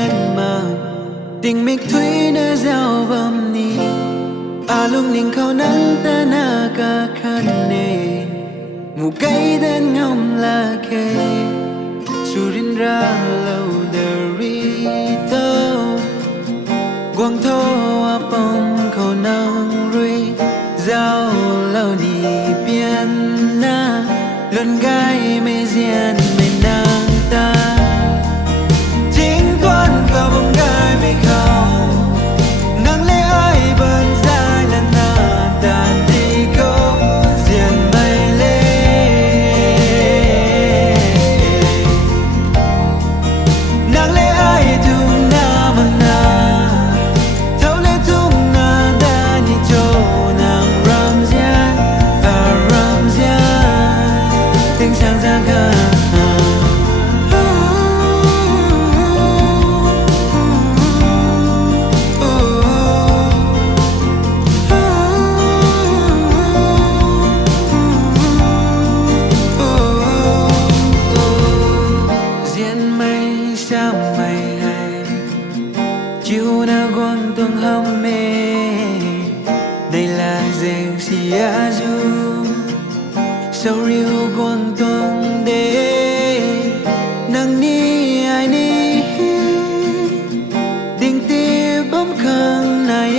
biên mà tình mic thủy nơi giao bầm ni lúc ninh khâu nắng ta na ca khăn nề ngủ cây đến ngâm là kê surin ra lâu đời tơ quang thô apom khâu nắng rui giao lâu ni biên na lần gai mê diên mê nàng ta chính con khâu bông gai mê khâu nắng lê ai bên dài là na đàn đi cô diên mây lê nắng lê ai thung na mà na thâu lê thung na đa ni châu nàng ram gia tiếng sang ra ca chiều na quang tung hâm mê đây là dèn xì a du sâu riêu quang tung đê nắng ni ai ni đình tia bấm khang nai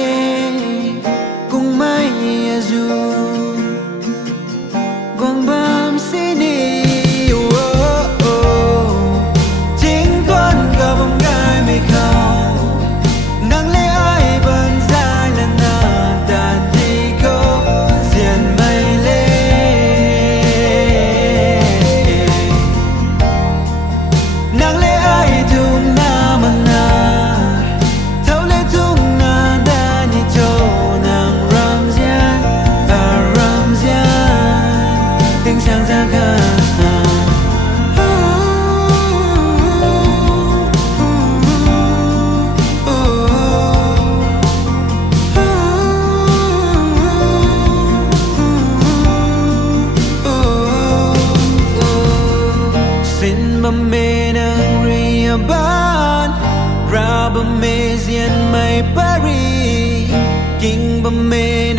cùng mai a du quang bám xí ni chính con gặp bóng gai mê khao sang ra ca xin bầm mê nang ria ban ra bầm mê diên mây Paris kinh bầm mê